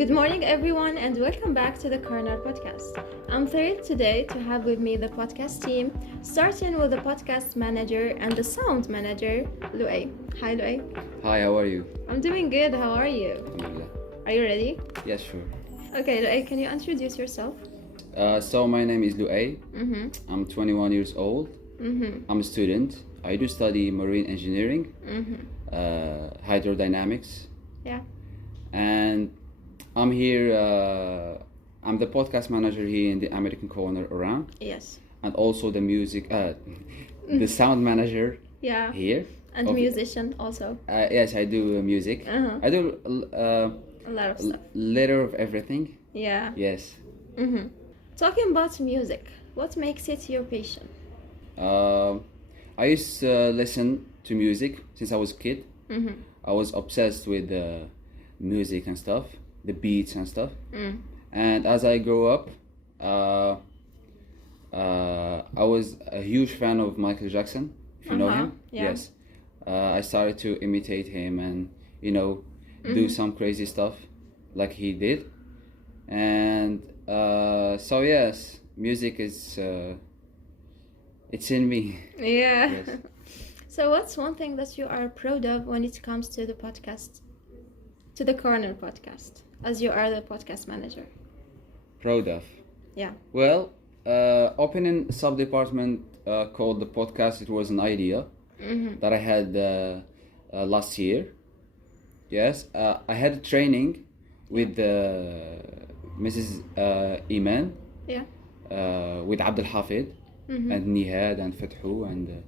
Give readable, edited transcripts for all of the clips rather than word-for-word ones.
Good morning, everyone, and welcome back to the Corner Podcast. I'm thrilled today to have with me the podcast team, starting with the podcast manager and the sound manager, Louay. Hi, Louay. Hi, how are you? I'm doing good. How are you? Alhamdulillah. Are you ready? Yes, sure. Okay, Louay, can you introduce yourself? So my name is Louay. Mm-hmm. I'm 21 years old. Mm-hmm. I'm a student. I do study marine engineering, hydrodynamics, Yeah. and I'm here. I'm the podcast manager here in the American Corner, Oran, Yes. and also the the sound manager Yeah. here. And musician also. Yes, I do music. Uh-huh. I do A lot of stuff. little of everything. Yeah. Yes. Mm-hmm. Talking about music, what makes it your passion? I used to listen to music since I was a kid. Mm-hmm. I was obsessed with music and stuff, the beats and stuff. Mm. And as I grew up, I was a huge fan of Michael Jackson, if you know him. Yeah. Yes. I started to imitate him and, do some crazy stuff like he did. And so, yes, music is, it's in me. Yeah. Yes. So what's one thing that you are proud of when it comes to the podcast, to the Corner podcast, as you are the podcast manager? Proud of. Yeah. Well, opening a sub-department called the podcast, it was an idea that I had last year. Yes, I had a training with Mrs. Iman, Yeah. with Abdellah and Nihad and Fathu and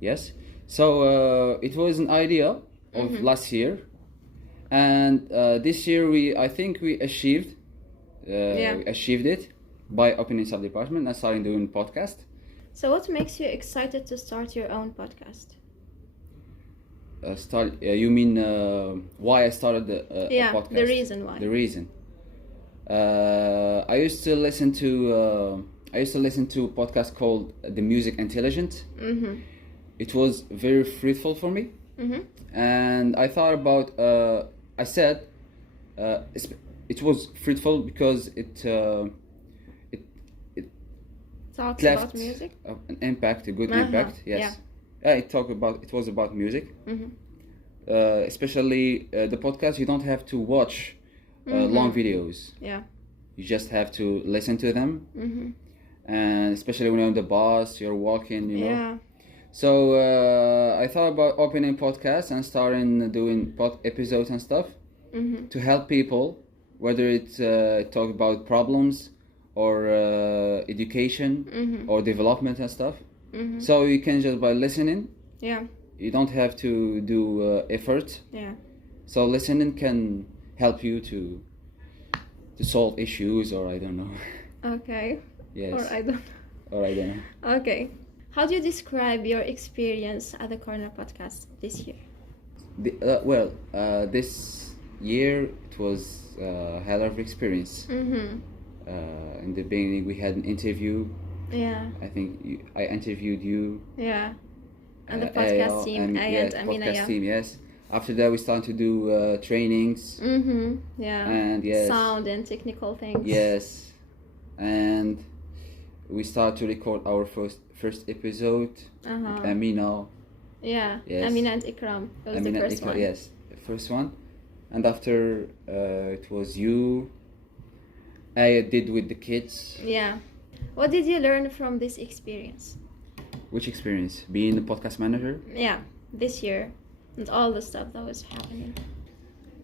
yes. So it was an idea of last year, and this year I think we achieved it by opening sub-department and starting doing podcast. So what makes you excited to start your own podcast? You mean why I started the podcast? The reason why. The reason. I used to listen to a podcast called The Music Intelligent. Mm-hmm. It was very fruitful for me, and I thought about. I said it was fruitful because it Talks left about music. an impact, a good impact. Yes. It was about music. Especially the podcast. You don't have to watch long videos. Yeah. You just have to listen to them, and especially when you're on the bus, you're walking. Yeah. So I thought about opening podcasts and starting doing episodes and stuff to help people, whether it's talk about problems or education or development and stuff. So you can just by listening. Yeah. You don't have to do effort. Yeah. So listening can help you to solve issues, or I don't know. Okay. Yes. Or I don't. Or I don't know. Okay. How do you describe your experience at the Corner podcast this year? This year it was a hell of experience. In the beginning, we had an interview. Yeah. I think I interviewed you. Yeah. And the podcast team, and Amina. Podcast team, yes. After that, we started to do trainings. Yeah. And yes. Sound and technical things. Yes. And we started to record our first episode with Amina. Yeah. Yes. Amina and Ikram. That was the first one. Yes, the first one. And after it was you. I did with the kids. Yeah. What did you learn from this experience? Which experience? Being the podcast manager? Yeah, this year. And all the stuff that was happening.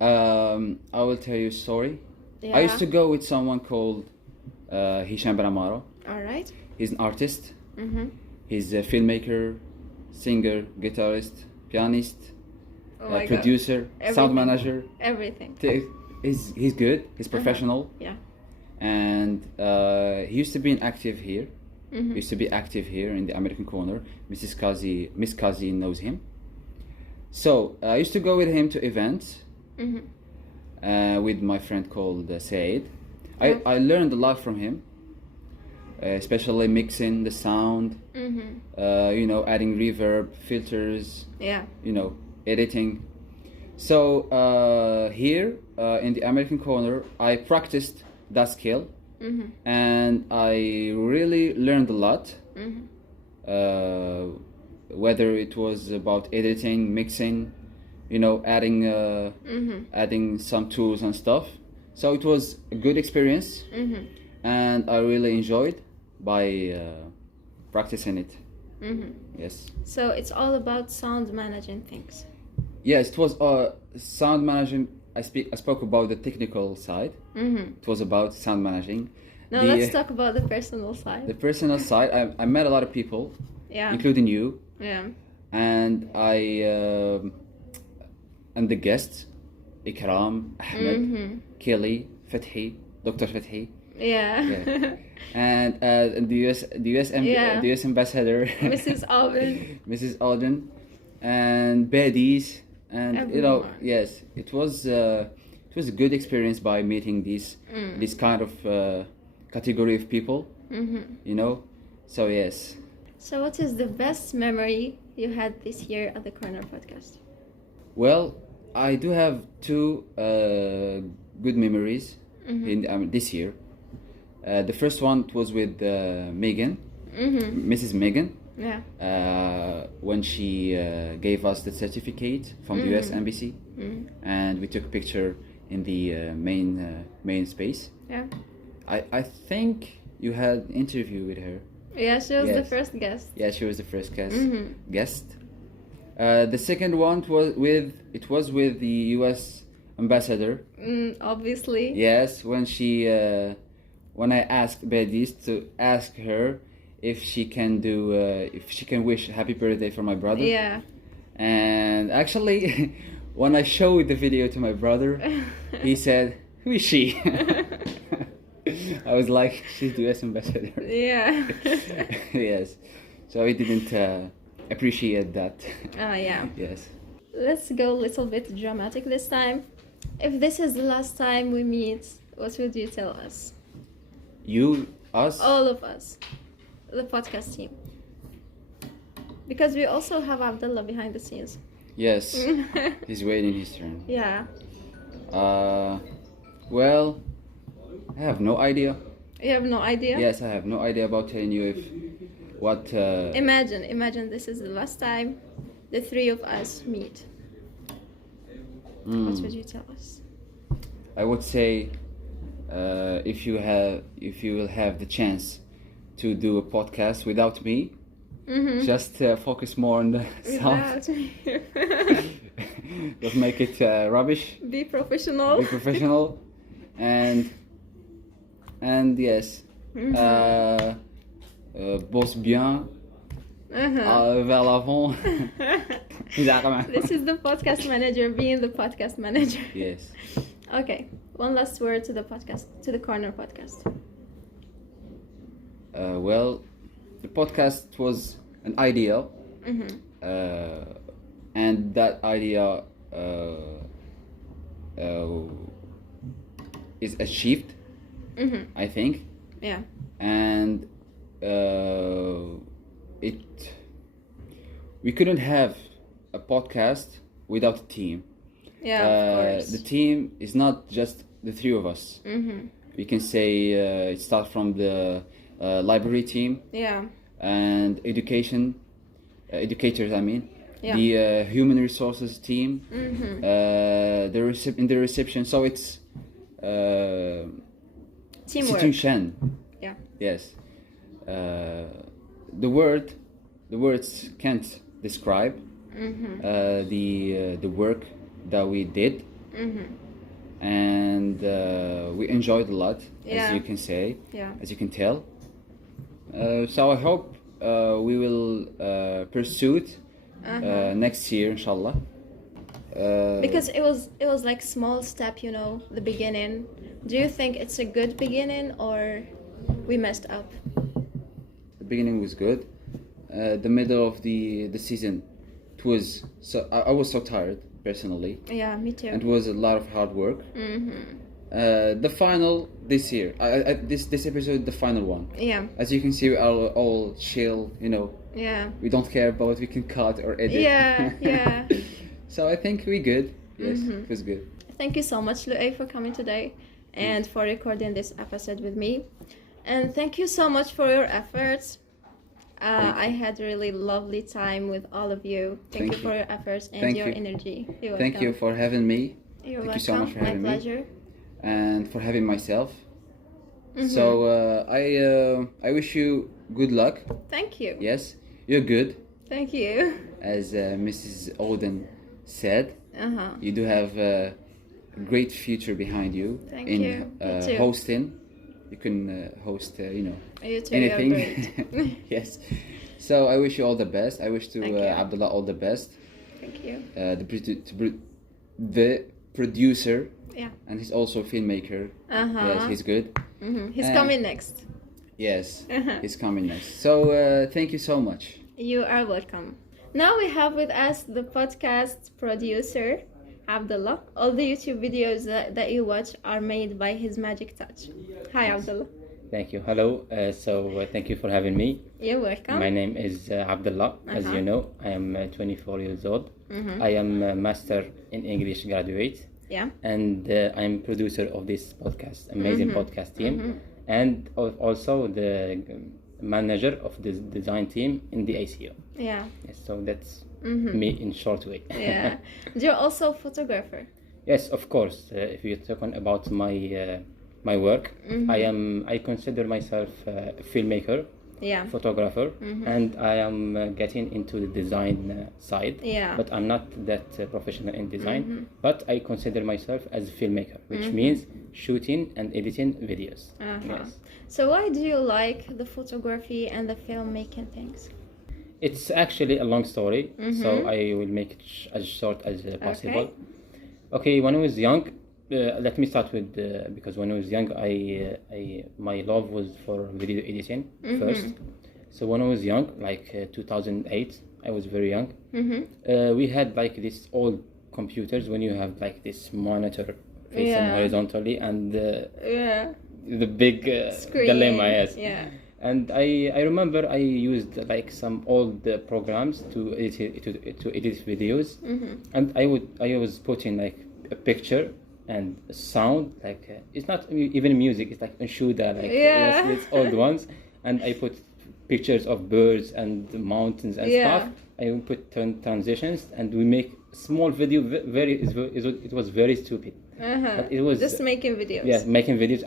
I will tell you a story. Yeah. I used to go with someone called Hisham Ben Amaro. All right. He's an artist. He's a filmmaker, singer, guitarist, pianist, producer, sound manager. Everything. He's good. He's professional. Yeah. And he used to be active here. He used to be active here in the American Corner. Miss Kazi knows him. So I used to go with him to events with my friend called Said. I learned a lot from him, especially mixing the sound, adding reverb, filters, editing. So here in the American corner, I practiced that skill, and I really learned a lot. Whether it was about editing, mixing, adding some tools and stuff. So it was a good experience, and I really enjoyed by practicing it. Yes. So it's all about sound managing things. Yes, it was sound managing. I spoke about the technical side. It was about sound managing. Now let's talk about the personal side. The personal side, I met a lot of people, including you. Yeah. And and the guests, Ikram, Ahmed, Kelly, Fethi, Dr. Fethi. Yeah. And the US ambassador, Mrs. Alvin. Mrs. Alden, and Badis, and Everyone. Yes, it was a good experience by meeting this kind of category of people. So yes. So what is the best memory you had this year at the Corner podcast? Well, I do have two good memories in this year. The first one was with Megan, Mrs. Megan. Yeah. When she gave us the certificate from the US Embassy, and we took a picture in the main space. Yeah. I think you had an interview with her. Yeah, she was the Yes. first guest. Yeah, she was the first guest. The second one was with the U.S. ambassador. Obviously. Yes, when I asked Badis to ask her if she can wish happy birthday for my brother. Yeah. And actually, when I showed the video to my brother, he said, "Who is she?" I was like, "She's the U.S. ambassador." Yeah. Yes. So he didn't appreciate that. Oh, yeah. Yes. Let's go a little bit dramatic this time. If this is the last time we meet, what would you tell us? You, us? All of us. The podcast team. Because we also have Abdullah behind the scenes. Yes. He's waiting his turn. Yeah. Well, I have no idea. You have no idea? Yes, I have no idea about telling you what. Imagine this is the last time the three of us meet. What would you tell us? I would say, if you will have the chance to do a podcast without me, just focus more on the sound. Without me. Don't make it rubbish. Be professional. Be professional, and yes, bosse bien, vers l'avant. This is the podcast manager being the podcast manager. Yes. Okay, one last word to the podcast, to the Corner podcast. Well, the podcast was an idea, and that idea is achieved, I think. Yeah. And we couldn't have a podcast without a team. Yeah, of course. The team is not just the three of us. We can say it starts from the library team. Yeah. And educators, I mean. Yeah. The human resources team. In the reception. So it's Teamwork. situation. Yeah. Yes. The words can't describe the work that we did, and we enjoyed a lot, as you can say, as you can tell. So I hope we will pursue it next year, inshallah. Because it was like small step, the beginning. Do you think it's a good beginning or we messed up? The beginning was good. The middle of the season, it was so I was so tired personally. Yeah, me too. And it was a lot of hard work. The final this year, this episode, the final one. Yeah. As you can see, we are all chill, Yeah. We don't care about what we can cut or edit. Yeah, yeah. So I think we good. Yes, it was good. Thank you so much, Louay, for coming today and for recording this episode with me. And thank you so much for your efforts. I had a really lovely time with all of you. Thank you for your efforts and your energy. You're welcome. Thank you for having me. You're Thank welcome. you so much for having My pleasure. me. And for having myself. So I wish you good luck. Thank you. Yes, you're good. Thank you. As Mrs. Oden said, you do have a great future behind you. Thank in you. You too. Hosting. You can host, you too, anything. You're great. Yes. So I wish you all the best. I wish to Thank you. Abdullah all the best. Thank you. The producer. Yeah. And he's also a filmmaker. Yes, he's good. He's coming next. Yes, he's coming next. So thank you so much. You are welcome. Now we have with us the podcast producer, Abdullah. All the YouTube videos that you watch are made by his magic touch. Hi, Abdullah. Thank you. Hello. Thank you for having me. You're welcome. My name is Abdullah. As you know, I am 24 years old. I am a Master in English graduate. Yeah. And I'm producer of this podcast, amazing podcast team. And also the manager of the design team in the ACO. Yeah. Yes, so that's me in short way. Yeah. You're also a photographer. Yes, of course. If you're talking about my my work, I consider myself a filmmaker, photographer, and I am getting into the design side. Yeah. But I'm not that professional in design. But I consider myself as a filmmaker, which means shooting and editing videos. Yes. So why do you like the photography and the filmmaking things? It's actually a long story, so I will make it as short as possible. Okay, when I was young, let me start with because when I was young, my love was for video editing first. So when I was young, like 2008, I was very young. We had like this old computers when you have like this monitor facing horizontally and the big screen. dilemma, yes. Yeah. And I remember I used like some old programs to edit videos, and I was putting like a picture and sound, like it's not even music, it's like Anshuda, like it's old ones, and I put pictures of birds and mountains and stuff. I would put transitions, and we make small video. It was very stupid, but it was just making videos. Yeah, making videos,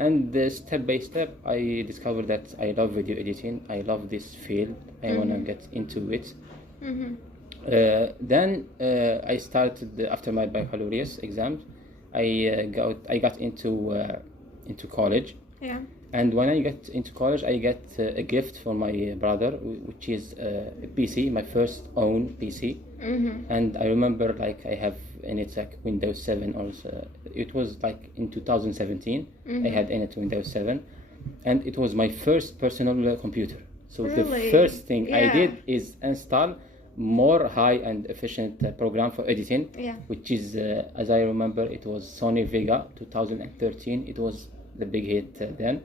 and step by step, I discovered that I love video editing. I love this field. I wanna get into it. Then I started after my baccalaureate exams. I got into college. Yeah. And when I got into college, I got a gift from my brother, which is a PC, my first own PC. And I remember like I have in it like Windows 7 also. It was like in 2017. I had in it Windows 7, and it was my first personal computer. So the first thing I did is install more high and efficient program for editing, which is as I remember, it was Sony Vega 2013. It was the big hit then.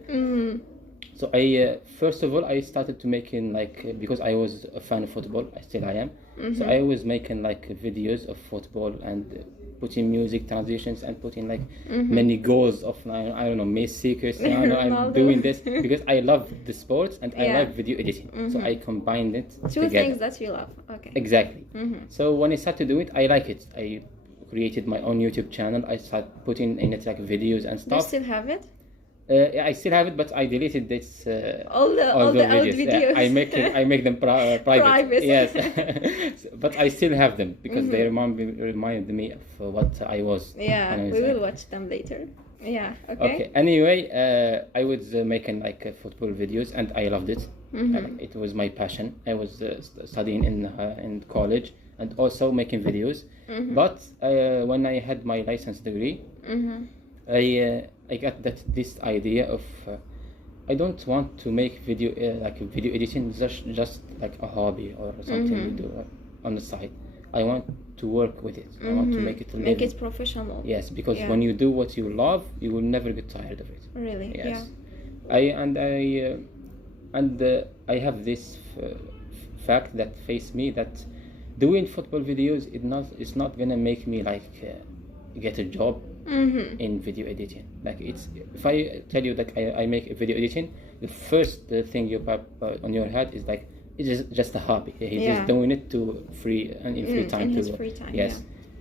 So I first of all I started to making like, because I was a fan of football, I still I am. So I was making like videos of football and putting music transitions and putting like many goals of I don't know, Messi, Cristiano. I'm doing this because I love the sports and I love video editing. So I combined it Two together. things that you love. Okay. Exactly. So when I started to do it, I like it. I created my own YouTube channel. I started putting in it like videos and stuff. Do you still have it? I still have it, but I deleted this. All the old videos. Yeah, I make them private. Private. Yes, but I still have them because they reminded me of what I was. Yeah, we will watch them later. Yeah. Okay. Anyway, I was making like football videos, and I loved it. It was my passion. I was studying in college and also making videos. But when I had my license degree, I got this idea of I don't want to make video like video editing just like a hobby or something you do on the side. I want to work with it. I want to make it professional. Yes, because when you do what you love, you will never get tired of it. Really? Yes. Yeah. I have this fact that faced me that doing football videos, it's not gonna make me like get a job in video editing. Like, it's, if I tell you that I make a video editing, the first thing you pop on your head is like, it's just a hobby. He's just doing it to in free time, in his free time,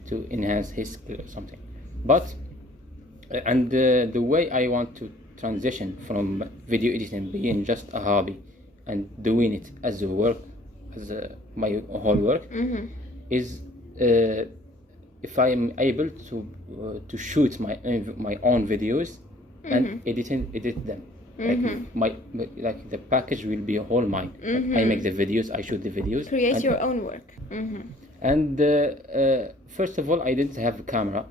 to enhance his skill or something. But and the way I want to transition from video editing being just a hobby and doing it as a work, my whole work, is if I am able to shoot my own videos and edit them. Like the package will be all mine. Like, I make the videos, I shoot the videos. Create your own work. And first of all, I didn't have a camera,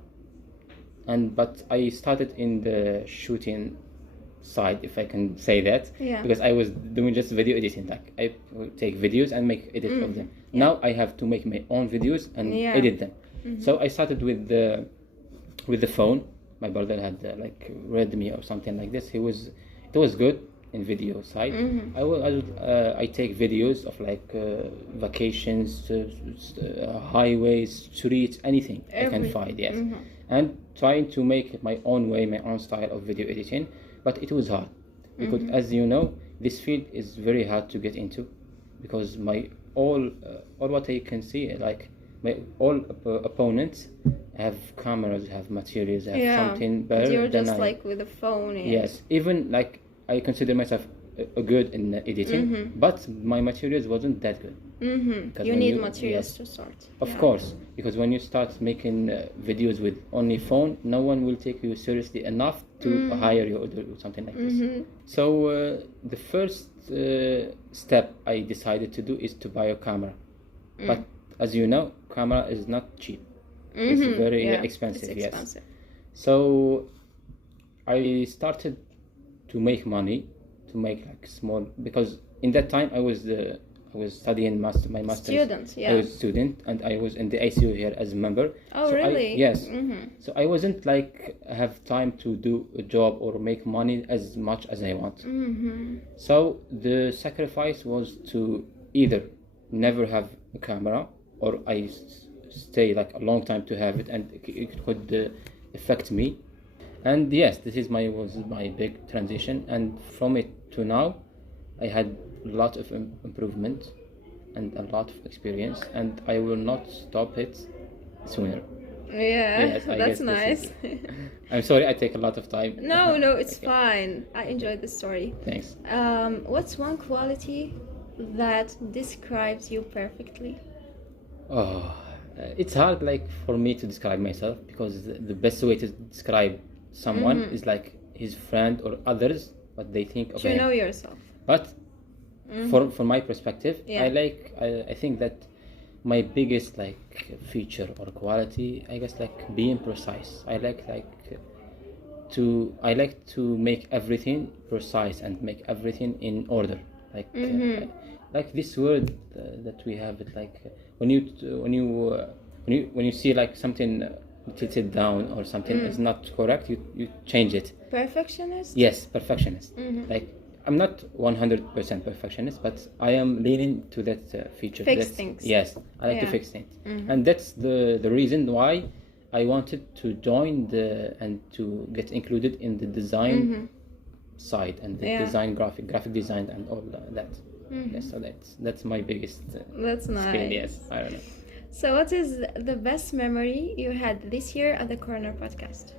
but I started in the shooting side, if I can say that, because I was doing just video editing. Like, I would take videos and make edit of them. Now I have to make my own videos and edit them. So I started with the phone. My brother had like Redmi or something like this. It was good in video side. I take videos of like vacations, highways, streets, anything I can find, and trying to make my own way, my own style of video editing. But it was hard because, as you know, this field is very hard to get into, because all what I can see, like my all opponents have cameras, have materials, have something better. But you're than just I. like with a phone. Yes, even like I consider myself good in editing, but my materials wasn't that good. You need materials to start. Of course, because when you start making videos with only phone, no one will take you seriously enough to hire you or do something like this. So the first step I decided to do is to buy a camera. But as you know, camera is not cheap. It's very expensive. It's expensive. So I started to make money, to make like small, because in that time I was studying my master's. Student, I was a student, and I was in the ICU here as a member. Oh, so really? Yes. So I wasn't like have time to do a job or make money as much as I want. So the sacrifice was to either never have a camera, or I stay like a long time to have it, and it could affect me. And yes, this was my big transition, and from it to now, I had a lot of improvement and a lot of experience, and I will not stop it sooner. Yes, that's nice. I'm sorry I take a lot of time. No, it's fine. I enjoyed the story. Thanks. What's one quality that describes you perfectly? It's hard like for me to describe myself, because the best way to describe someone is like his friend or others, what they think of him. You know yourself. But from my perspective, I think that my biggest like feature or quality, I guess, like being precise. I like to make everything precise and make everything in order. Like this word that we have, it like when you see like something tilted down or something is not correct, you change it. Perfectionist? Yes, perfectionist. Like, I'm not 100% perfectionist, but I am leaning to that feature. Fix things. Yes, I like to fix things, and that's the reason why I wanted to join and to get included in the design side and the design, graphic design, and all that. Yes, so that's my biggest that's nice skill. Yes, I don't know. So what is the best memory you had this year at the Corner podcast?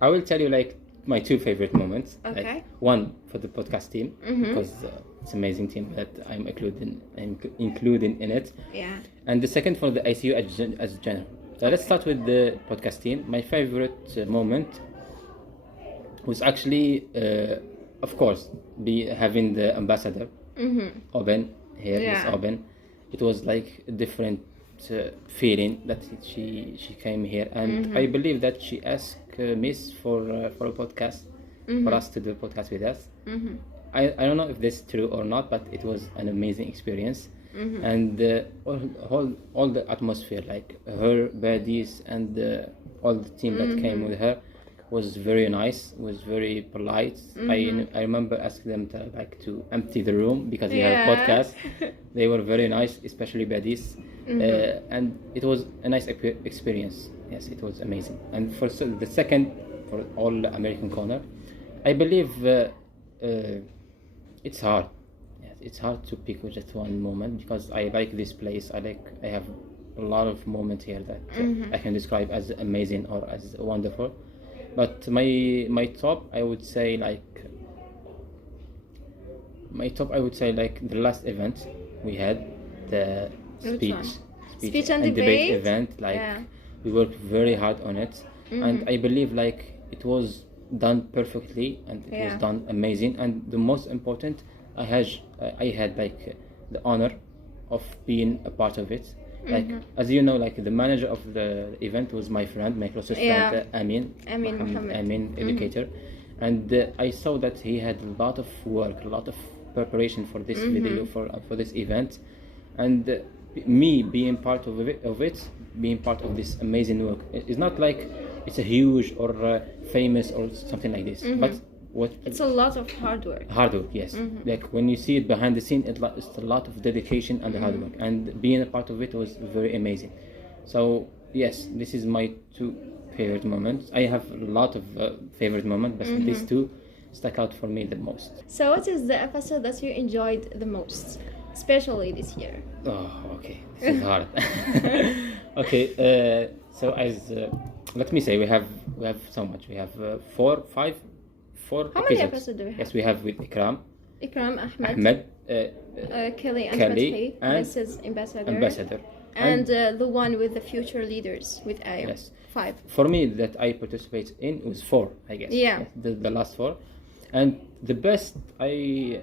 I will tell you like my two favorite moments. Okay. Like, one for the podcast team, because it's an amazing team that I'm including in it. Yeah. And the second for the ICU as general. So let's start with the podcast team. My favorite moment was actually, of course, having the ambassador, Oran, here. Yes, Oran. It was like a different feeling that she came here, and I believe that she asked Miss for a podcast, for us to do a podcast with us. I don't know if this is true or not, but it was an amazing experience. And all the atmosphere, like her buddies and all the team that came with her, was very nice, was very polite. I remember asking them to empty the room because we have a podcast. They were very nice, especially buddies. and it was a nice experience. Yes, it was amazing. And for the second, for all American corner, I believe it's hard. Yes, it's hard to pick just one moment because I like this place. I have a lot of moments here that I can describe as amazing or as wonderful. But my top, I would say like the last event we had, the speech and debate event. We worked very hard on it, and I believe like it was done perfectly and it was done amazing. And the most important, I had like the honor of being a part of it. Like as you know, like the manager of the event was my friend, my closest friend, Amin Mohammed, educator, and I saw that he had a lot of work, a lot of preparation for this video, for this event, and me being part of it, being part of this amazing work. It's not like it's a huge or famous or something like this, but it's a lot of hard work. Yes. Like when you see it behind the scene, it's a lot of dedication and hard work, and being a part of it was very amazing. So yes, this is my two favorite moments. I have a lot of favorite moments, but these two stuck out for me the most. So what is the episode that you enjoyed the most, especially this year? Oh, okay, this is hard. Okay, so as let me say, we have so much. We have four How many episodes do we have? Yes, we have with Ikram, Ahmed, Kelly Kelly and and Mrs. Ambassador. And the one with the future leaders with Ayub. Yes. 5. For me, that I participate in was 4, I guess. Yeah. The last 4, and the best I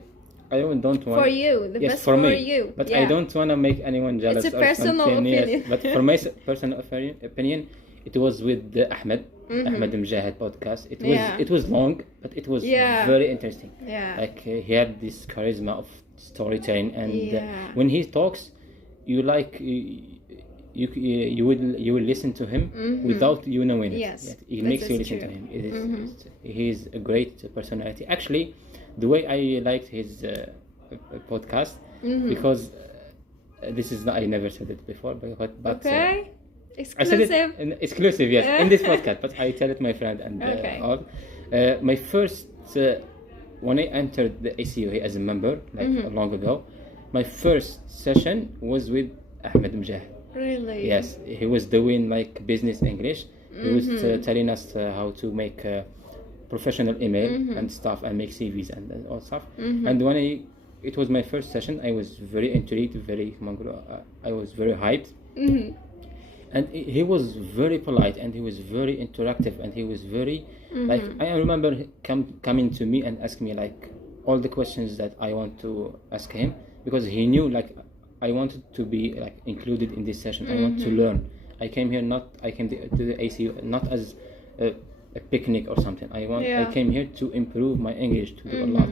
don't want for you. The yes, best for me. You. But I don't want to make anyone jealous. It's a personal opinion. Yes, but for my personal opinion, it was with the Ahmed Mujahid podcast. It was long, but it was very interesting. Yeah. Like he had this charisma of storytelling, and when he talks, you will listen to him without you knowing it. Yes, it makes you listen to him. He's a great personality. Actually, the way I liked his podcast, because this is not, I never said it before, but okay. Exclusive. I said it exclusive, yes, in this podcast. But I tell it my friend and all. My first, when I entered the ACUA as a member, long ago, my first session was with Ahmed Mujahid. Really? Yes, he was doing like business English. He was telling us how to make professional email and stuff, and make CVs and all stuff. And when it was my first session, I was very intrigued, I was very hyped. And he was very polite, and he was very interactive, and he was very like, I remember coming to me and asking me like all the questions that I want to ask him, because he knew like I wanted to be like included in this session. I want to learn. I came to the ACU not as a picnic or something. I came here to improve my English, to do a lot.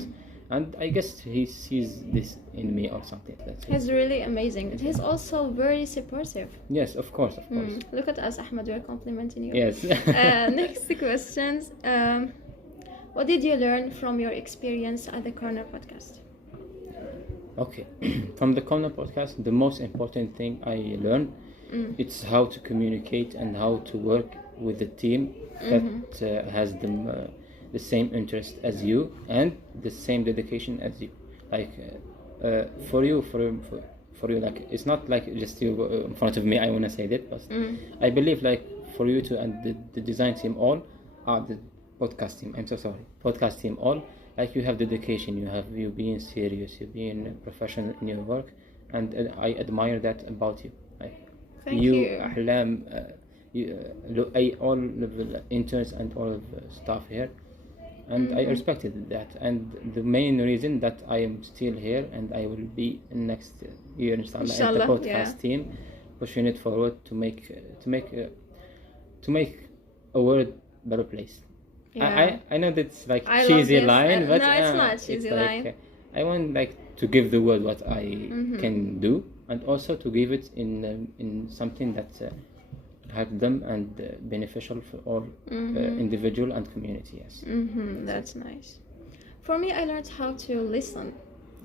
And I guess he sees this in me or something. He's really amazing. He's also very supportive. Yes, of course. Look at us, Ahmed. We're complimenting you. Yes. Next questions. What did you learn from your experience at the Corner podcast? Okay. From the Corner podcast, the most important thing I learned, it's how to communicate and how to work with the team that has the same interest as you and the same dedication as you. Like for you, like it's not like just you in front of me. I want to say that, but I believe like for you to, and the design team all, the podcast team. I'm so sorry, podcast team all. Like you have dedication, you being serious, you being professional in your work, and I admire that about you. Like Thank you. Ahlam, all the interns and all of the staff here. And I respected that, and the main reason that I am still here and I will be next year inshallah at the podcast team, pushing it forward to make a world better place. I know that's like cheesy line, but no, it's not cheesy line. Like, I want like to give the world what I can do, and also to give it in something that help them and beneficial for all individual and community. Yes. That's nice. For me, I learned how to listen.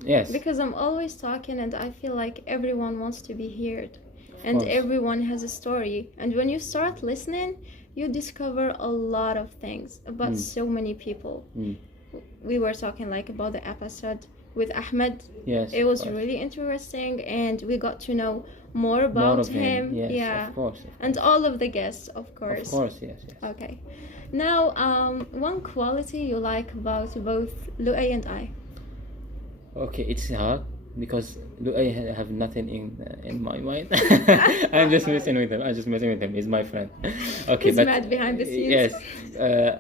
Yes. Because I'm always talking, and I feel like everyone wants to be heard. and course. everyone has a story. And when you start listening, you discover a lot of things about so many people. We were talking like about the episode with Ahmed. Yes, It of was course. really interesting, and we got to know more about More of him. Yes, yeah, of course. and all of the guests, of course. Of course, yes. Okay. Now, one quality you like about both Louay and I. Okay, it's hard because I have nothing in my mind. I'm just messing with him. He's my friend. Okay, He's but mad behind the scenes. yes,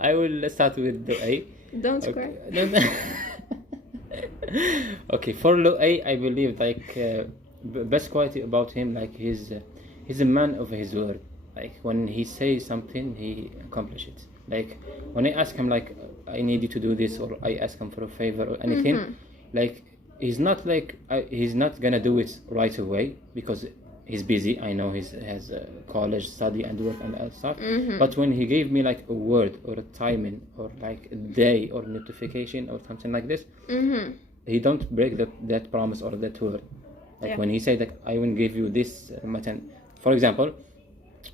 I will start with Louay. Don't swear. Okay, for Louay, I believe like best quality about him, like he's a man of his word. Like when he says something, he accomplishes it. Like when I ask him, like I need you to do this, or I ask him for a favor or anything, like he's not gonna do it right away because he's busy. I know he has college study and work and that stuff. But when he gave me like a word or a timing or like a day or notification or something like this, he don't break that promise or that word. Like when he said that I will give you this, for example,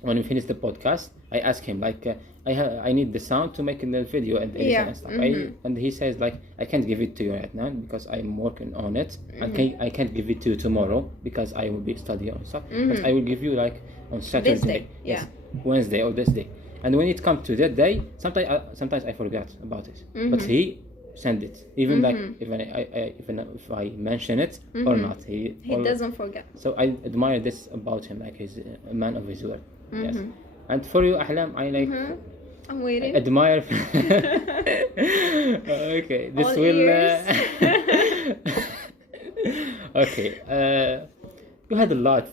when we finish the podcast, I ask him like I need the sound to make the video and and stuff. And he says like I can't give it to you right now because I'm working on it. I can't give it to you tomorrow because I will be studying on stuff. But I will give you like on Saturday, This day, yes, Wednesday or this day. And when it comes to that day, sometimes I forget about it. But he send it, even like even if I mention it or not, he doesn't forget. So I admire this about him, like he's a man of his word. Yes. And for you, Ahlam, I like I'm waiting. admire. Okay, this All will. ears. Okay, you had a lot.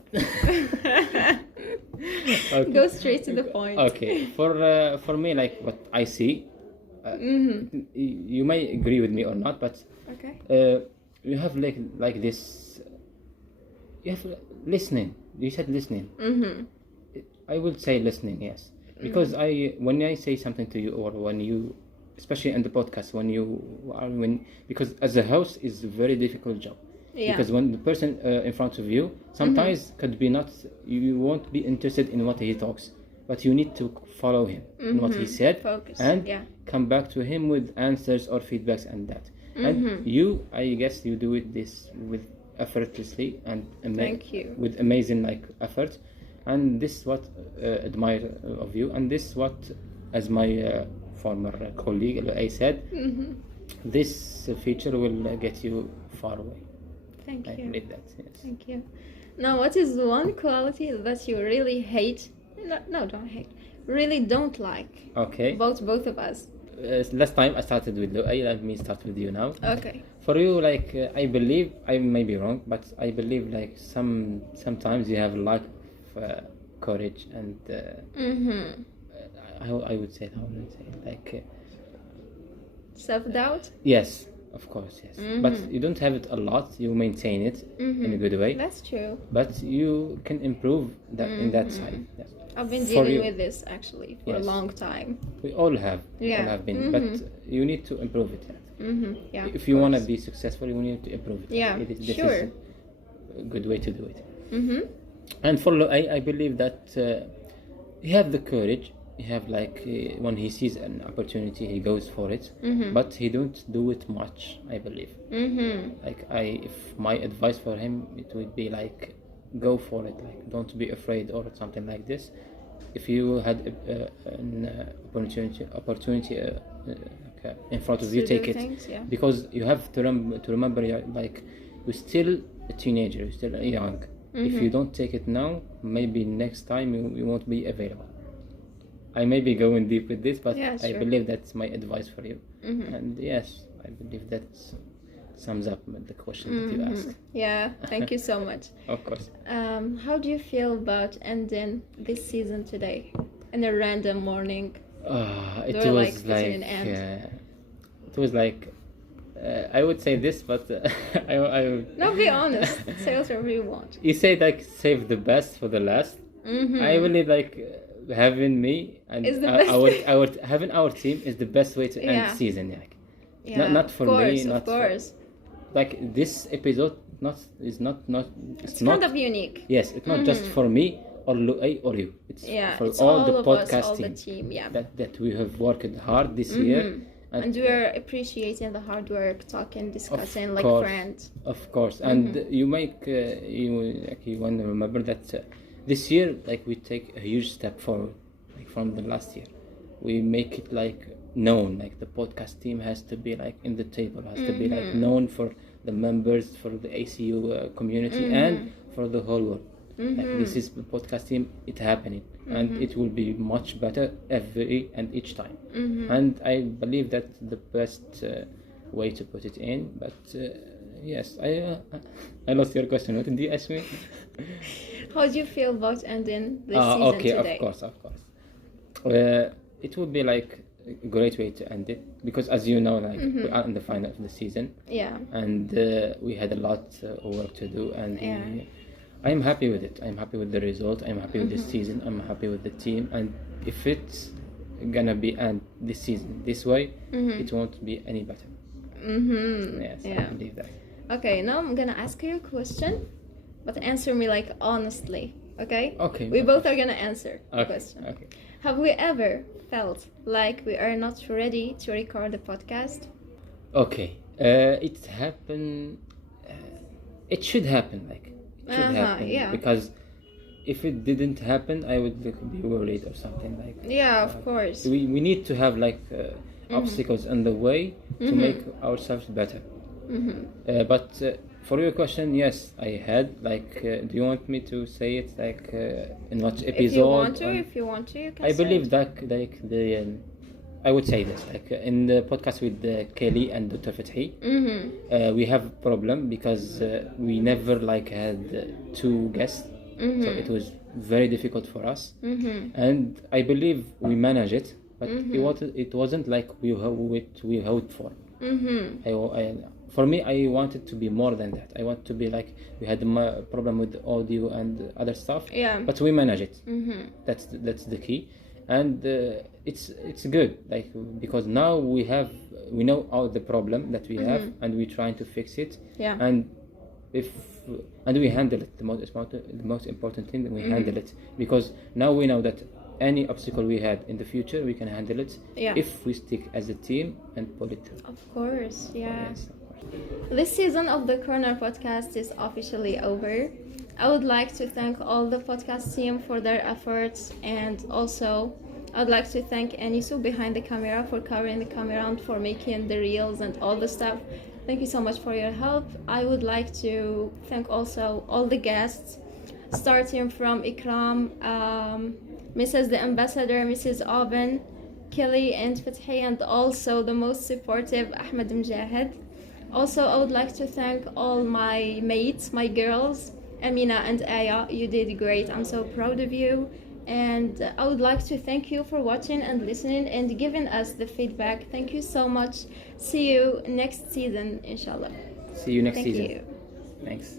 Okay. Go straight to the point. Okay, for me, like what I see, you may agree with me or not, but Okay. you have like this. You have listening. You said listening. I would say listening, yes, because when I say something to you, or when you, especially in the podcast, because as a host is a very difficult job. Yeah. Because when the person in front of you sometimes could be not, you won't be interested in what he talks, but you need to follow him in what he said. Focus. And Yeah. come back to him with answers or feedbacks and that. And you, I guess you do it this with effortlessly and Thank you. with amazing like effort. And this is what admire of you, and this is what, as my former colleague I said, this feature will get you far away. Thank I you. believe that. Yes. Thank you. Now, what is one quality that you really hate? No, don't hate. Really don't like. Okay. About both of us. Last time I started with Louay, let me start with you now. Okay. For you, like I believe, I may be wrong, but I believe like sometimes you have a lack of courage and I would say, how would I say, like Self-doubt? yes, of course, yes. But you don't have it a lot. You maintain it in a good way. That's true. But you can improve that in that side. Yes. I've been For dealing you. with this actually for a Yes. long time. We all have. Yeah. All have been. But you need to improve it. Yeah. If you want to be successful, you need to improve it. Yeah, This sure. is a good way to do it. And for Louay, I believe that he have the courage. He have like when he sees an opportunity, he goes for it. But he don't do it much. I believe. Like if my advice for him, it would be like, go for it. Like don't be afraid or something like this. If you had an opportunity in front of you, To do take it. things, yeah. Because you have to remember, like you're still a teenager, you're still young. If you don't take it now, maybe next time you won't be available. I may be going deep with this, but Yeah, I sure. believe that's my advice for you. And yes, I believe that sums up the question that you asked. Yeah, thank you so much. Of course. How do you feel about ending this season today in a random morning? It They were, was putting like an end. it was like I would say this, but I No, be honest. Say whatever you want. you say like save the best for the last. I believe like having me and Is the best our having our team is the best way to end Yeah. the season. Like Yeah, not for of course, me, not of course. like this episode it's It's kind of unique. yes, it's not just for me or Louay or you. It's for It's all the of us, podcast all the team. team. Yeah. That we have worked hard this year. And we're appreciating the hard work, talking, discussing like course. friends. Of course, and you want to remember that this year, like we take a huge step forward, like from the last year. We make it like known, like the podcast team has to be like in the table, has to be like known for the members, for the ACU community, and for the whole world. Like this is the podcast team, it's happening, and it will be much better every and each time. And I believe that's the best way to put it in. But yes, I lost your question. What did you ask me? How do you feel about ending this season okay, today? of course. It would be like a great way to end it, because as you know, like we are in the final of the season. Yeah. And we had a lot of work to do, and I'm happy with it. I'm happy with the result. I'm happy with this season. I'm happy with the team. And if it's gonna be end this season this way, it won't be any better. Yes, I believe that. Okay, now I'm gonna ask you a question, but answer me like honestly. Okay? Okay. We both are gonna answer the question. Okay. Have we ever felt like we are not ready to record a podcast? Okay. It happened. It should happen. Like it should happen. Yeah. Because if it didn't happen, I would be worried or something like. Yeah, of course. We need to have like obstacles in the way to make ourselves better. But for your question, yes, I had like. Do you want me to say it like in what episode? If you want to, you can. I say believe it. that like the. I would say this like in the podcast with Kelly and Dr. Fathi, we have a problem because we never like had two guests, so it was very difficult for us, and I believe we managed it, but it wasn't like we hoped for. For me, I wanted to be more than that. I want to be like we had a problem with the audio and other stuff, but we managed it. That's the key. And it's good, like because now we know all the problem that we have, and we're trying to fix it. And we handle it. The most important thing that we handle it, because now we know that any obstacle we had in the future we can handle it if we stick as a team and pull it through. Of course, yeah. Yes. This season of the Corner podcast is officially over. I would like to thank all the podcast team for their efforts, and also I'd like to thank Anisu behind the camera for covering the camera and for making the reels and all the stuff. Thank you so much for your help. I would like to thank also all the guests, starting from Ikram, Mrs. the Ambassador, Mrs. Oben, Kelly and Fathi, and also the most supportive Ahmed Mujahid. Also, I would like to thank all my mates, my girls, Amina and Aya. You did great. I'm so proud of you. And I would like to thank you for watching and listening and giving us the feedback. Thank you so much. See you next season, inshallah. See you next season. Thank you. Thanks.